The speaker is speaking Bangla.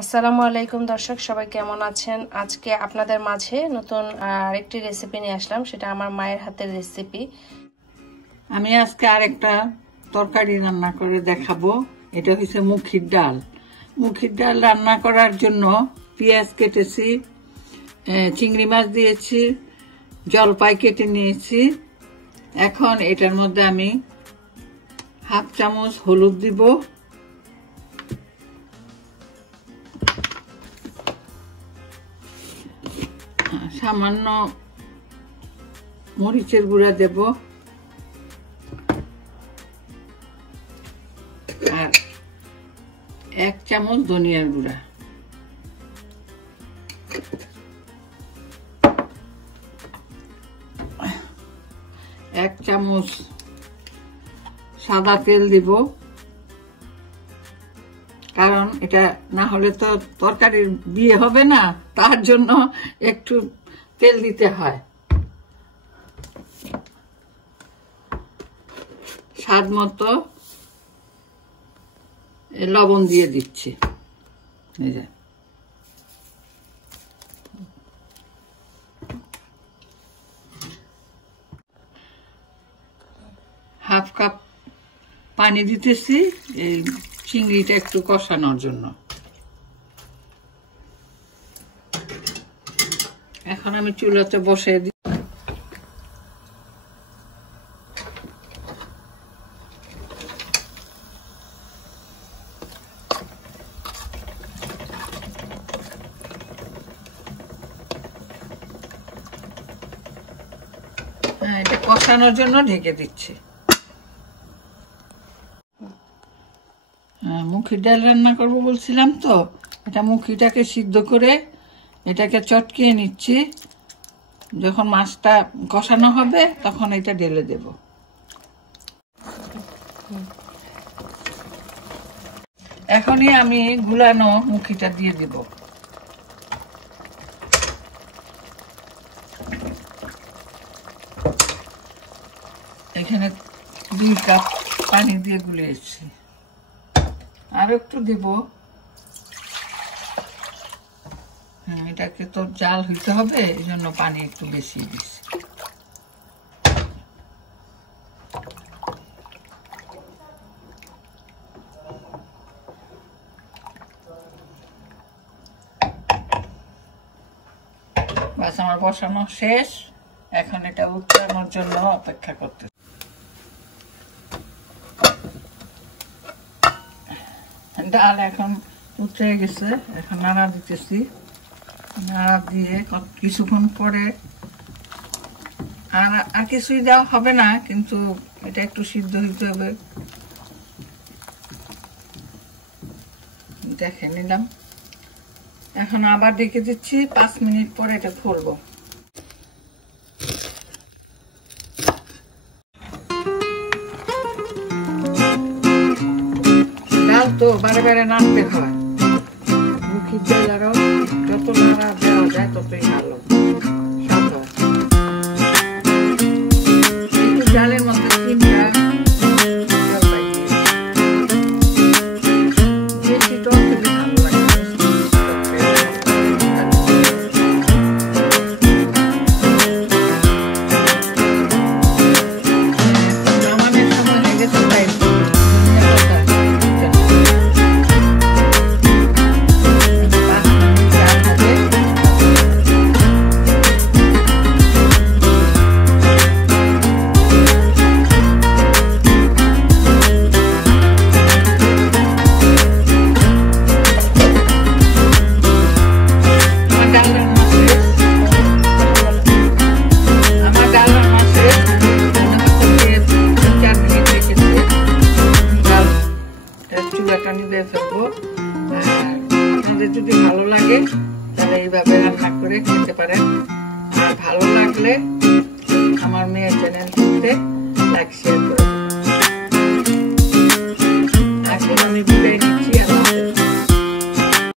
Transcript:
আসসালামু আলাইকুম দর্শক, সবাই কেমন আছেন? আজকে আপনাদের মাঝে নতুন আরেকটি রেসিপি নিয়ে আসলাম। সেটা আমার মায়ের হাতের রেসিপি। আমি আজকে আরেকটা তরকারি রান্না করে দেখাবো। এটা হচ্ছে মুখির ডাল। মুখির ডাল রান্না করার জন্য পেঁয়াজ কেটেছি, চিংড়ি মাছ দিয়েছি, জলপাই কেটে নিয়েছি। এখন এটার মধ্যে আমি হাফ চামচ হলুদ দিব, সামান্য মরিচের গুঁড়া দেব, আর 1 চামচ ধনিয়ার গুঁড়া, 1 চামচ সাদা তেল দিব, কারণ এটা না হলে তো তরকারির বিয়ে হবে না, তার জন্য একটু তেল দিতে হয়। স্বাদ মতো লবণ দিয়ে দিচ্ছি। এই যে হাফ কাপ পানি দিতেছি এই চিংড়িটা একটু কষানোর জন্য। এখন আমি চুলাতে বসে দিই। এটা কষানোর জন্য ঢেকে দিচ্ছি। মুখির ডাল রান্না করবো বলছিলাম তো, এটা মুখিটাকে সিদ্ধ করে এটাকে চটকিয়ে নিচ্ছি। যখন মাছটা কষানো হবে তখন এটা ঢেলে দেব। এখনই আমি গুলানো মুখিটা দিয়ে দিব। এখানে 2 কাপ পানি দিয়ে গুলিয়েছি, আর একটু দিব। এটাকে তো জাল হইতে হবে, এই জন্য পানি একটু বেশি দিচ্ছি। বাস, আমার বসানো শেষ। এখন এটা উতরানোর জন্য অপেক্ষা করতে। ডাল এখন উতরে গেছে, এখন নাড়া দিতেছি। নাড়া দিয়ে কিছুক্ষণ পরে আর কিছুই দেওয়া হবে না, কিন্তু এটা একটু সিদ্ধ হইতে হবে। দেখে নিলাম। এখন আবার ডেকে দিচ্ছি, 5 মিনিট পরে এটা খুলবো। ডাল তো বারে বারে নাড়তে হয়। মুখির ডাল আরো যত নাড়া দেওয়া যায় ততই ভালো স্বাদ হয়। একটু ডালের মধ্যে 3টা জলপাই বেশি টক দিলে ভালো লাগে। নামানোর সময় হয়ে গেছে, তাই যদি ভালো লাগে তাহলে এইভাবে রান্না করে খেতে পারেন। আর ভালো লাগলে